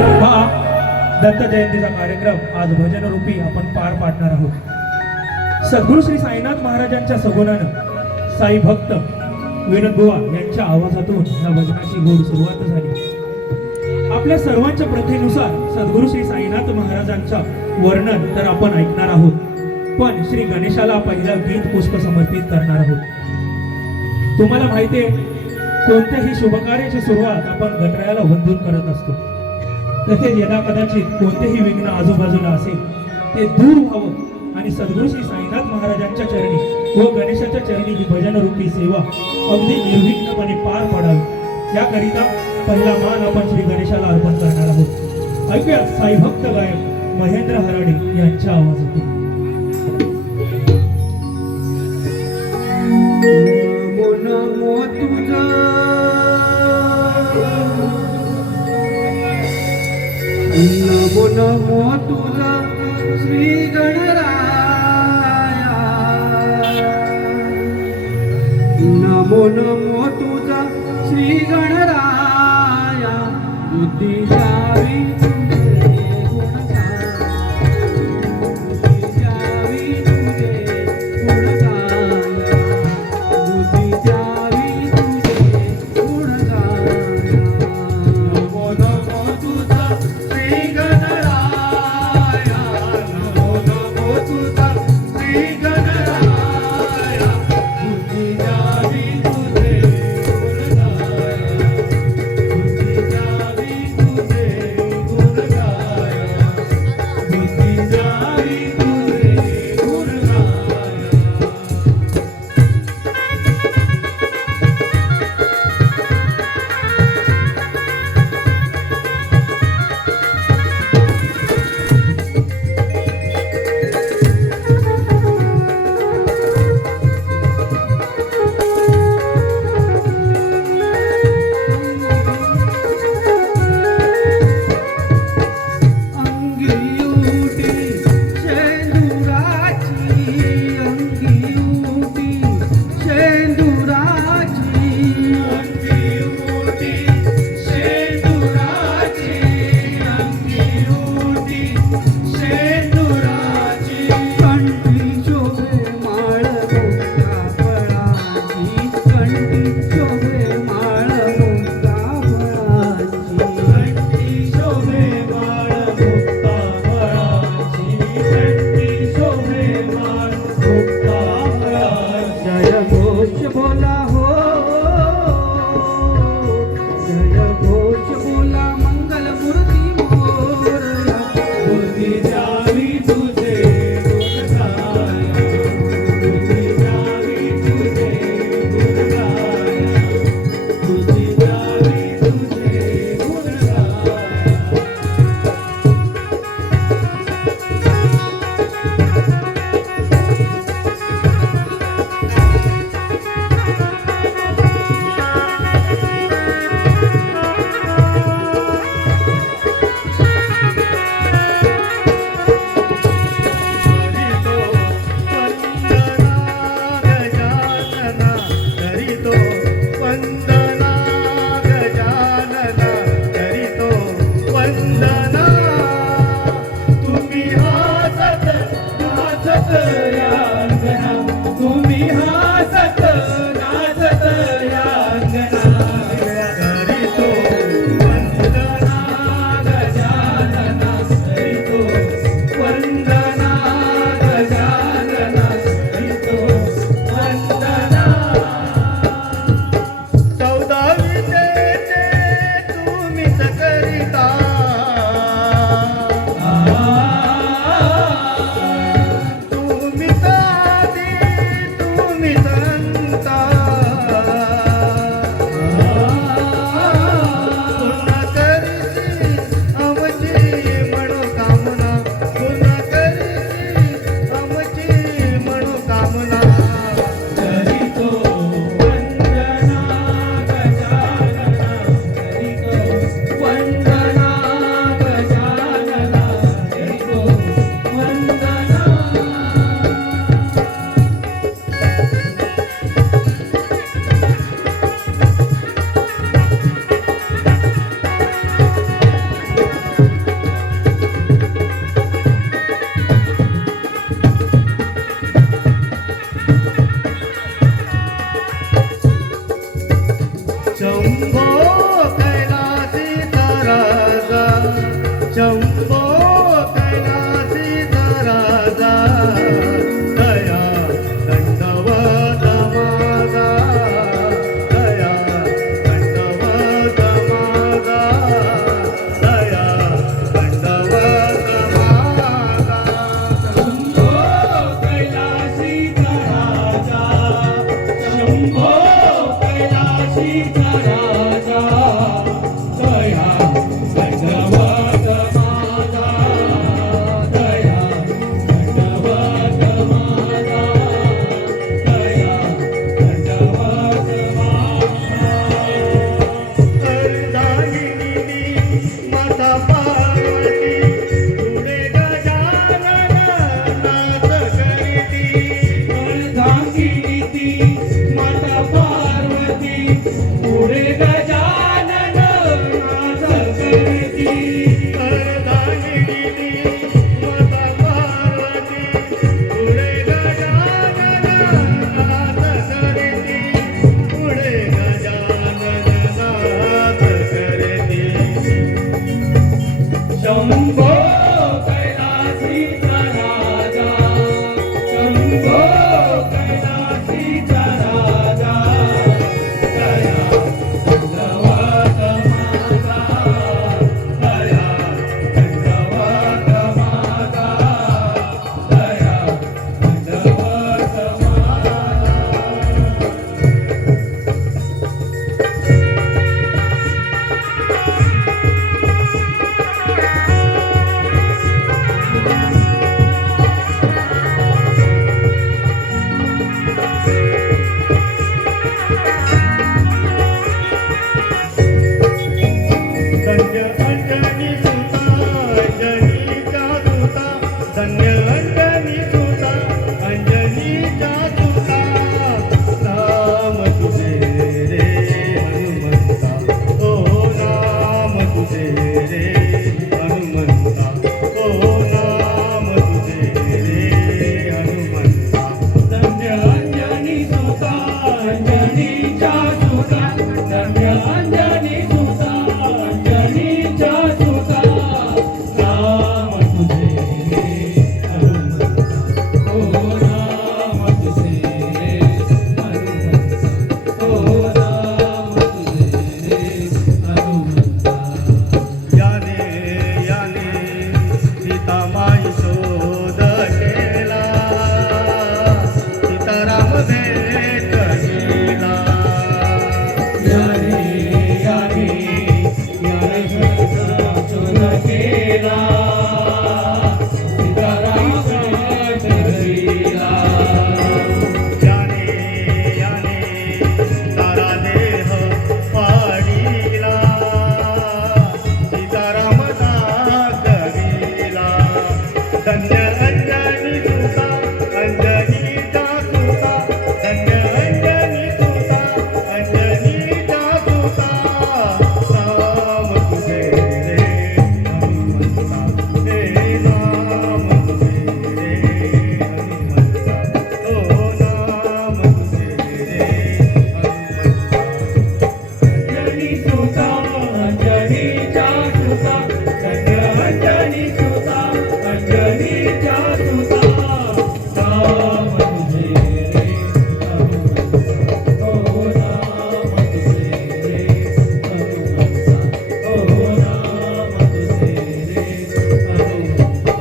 हा दत्त जयंतीचा कार्यक्रम आज भजन रूपी आपण पार पाडणार आहोत। सद्गुरू श्री साईनाथ महाराजांच्या सगुणानं साई भक्त विनोद बुवा यांच्या आवाजातून या भजनाची गोड सुरुवात झाली। आपल्या सर्वांच्या प्रथेनुसार सद्गुरू श्री साईनाथ महाराजांचा वर्णन तर आपण ऐकणार आहोत, पण श्री गणेशाला पहिलं गीत पुष्प समर्पित करणार आहोत। तुम्हाला माहिती आहे, कोणत्याही शुभकार्याची सुरुवात आपण गणरायाला वंदून करत असतो। तसेच यदा कदाचित कोणतेही विघ्न आजूबाजूला असेल ते दूर व्हावं आणि सद्गुरू श्री साईनाथ महाराजांच्या चरणी व गणेशाच्या चरणी ही भजन रूपी सेवा अगदी निर्विघ्नपणे पार पडावी, याकरिता पहिला मान आपण श्री गणेशाला अर्पण करणार आहोत। ऐकूया साई भक्त गायक महेंद्र हराडे यांच्या आवाजातून। नमो तुझा नमो नमो तुझा श्री गणराया, नमो नमो तुझा श्री गणराया, बुद्धी द्यावी तुझे गुणगान, बुद्धी द्यावी तुझे गुणगान, बुद्धी द्यावी तुझे गुणगान। नमो नमो तुझा श्री गणराया, नमो नमो तुझा श्री गणराया, बुद्धी द्यावी तुझे गुणगान, बुद्धी द्यावी तुझे गुणगान, बुद्धी द्यावी तुझे गुणगान। अंगियुटी शेंदुराची, अंगियुटी शेंदुराची, अंगियुटी शेंदुराची, अंगियुटी शेंदुराची, कंठी शोभे माळ मोठा फळाची, कंठी शोभे माळ मोठा फळाची, कंठी शोभे माळ मोठा फळाची, कंठी शोभे माळ मोठा फळाची। जय घोष बोला हो, जय घोष बोला मंगल मूर्ती मोरया, बुद्धी द्यावी तुझे गुणगान, बुद्धी द्यावी तुझे गुणगान, बुद्धी द्यावी तुझे गुणगान। करीतो वंदना गजानना, करीतो वंदना, तुम्ही हसत नाचत रांगणा, तुम्ही हसत नाचत रांगणा, करीतो वंदना गजानना, करीतो वंदना गजानना, करीतो वंदना। 14 विद्येचे तुम्हीच करिता, तुम्हीच आदी तुम्हीच अंता, पूर्ण करीसी आमची मनोकामना, पूर्ण करीसी आमची मनोकामना, करीतो वंदना गजानना, करीतो वंदना शंभो कैलासीचा राजा दया दंडवत माझा दया दंडवत माझा दया दंडवत माझा शंभो कैलासीचा राजा शंभो कैलासीचा राजा दया दंडवत माझा दया दंडवत माझा दया दंडवत माझा अर्धांगिनी माता पार्वती पुढे गजानन नाथ करीती अर्धांगिनी माता पार्वती पुढे गजानन नाथ करती अर्धांगिनी माता पार्वती पुढे गजानन नाथ करीती पुढे गजानन नाथ करीती शंभो कैलासीचा राजा शंभो कैलासीचा राजा दया दंडवत माझा दया दंडवत माझा दया दंडवत माझा धन्य अंजनी सुता अंजनीचा सुता धन्य अंजनी सुता अंजनीचा सुता नाम तुझे रे हनुमंता ओ नाम तुझे रे हनुमंता ओ नाम तुझे रे हनुमंता धन्य अंजनी सुता अंजनीचा सुता धन्य अंजनी सुता अंजनीचा सुता नाम तुझे रे हनुमंता ओ नाम तुझे रे हनुमंता ओ नाम तुझे रे हनुमंता याने याने सीतामाई शोध केला सीताराम भेट गेला याने याने याने शोध केला सीताराम भेट गेला याने याने तारा देह पाडीला सीताराम नाथ गेला धन्य अंजनी सुता अंजनीचा सुता धन्य अंजनी सुता अंजनीचा सुता नाम तुझे रे हनुमंता हे नाम तुझे रे हनुमंता ओ नाम तुझे रे हनुमंता अंजनी सुता अंजनीचा सुता धन्य अंजनी सुता अंजनीचा सुता नाम तुझे रे हनुमंता ओ नाम तुझे रे हनुमंता ओ नाम तुझे रे हनुमंता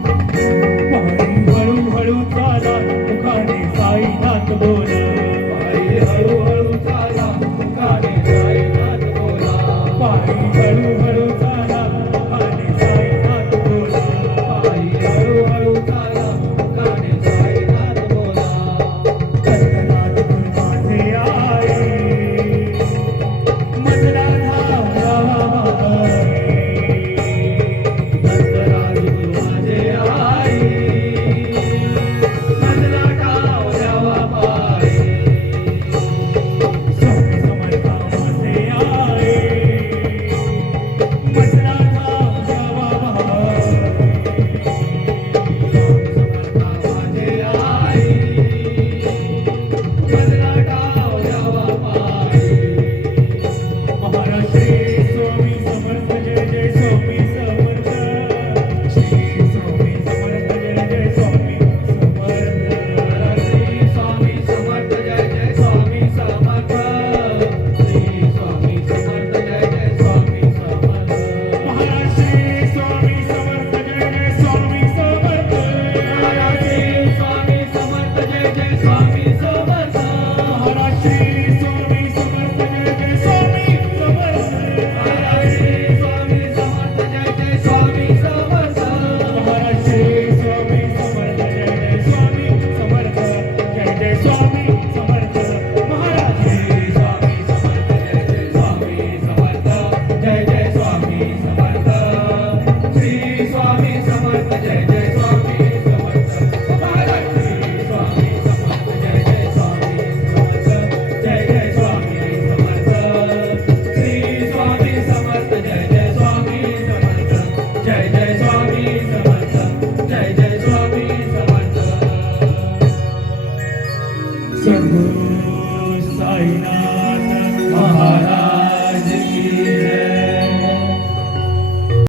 पायी हळूहळू चाला मुखाने साईनाथ बोला पायी हळूहळू चाला मुखाने साईनाथ बोला पायी हळूहळू चाला मुखाने साई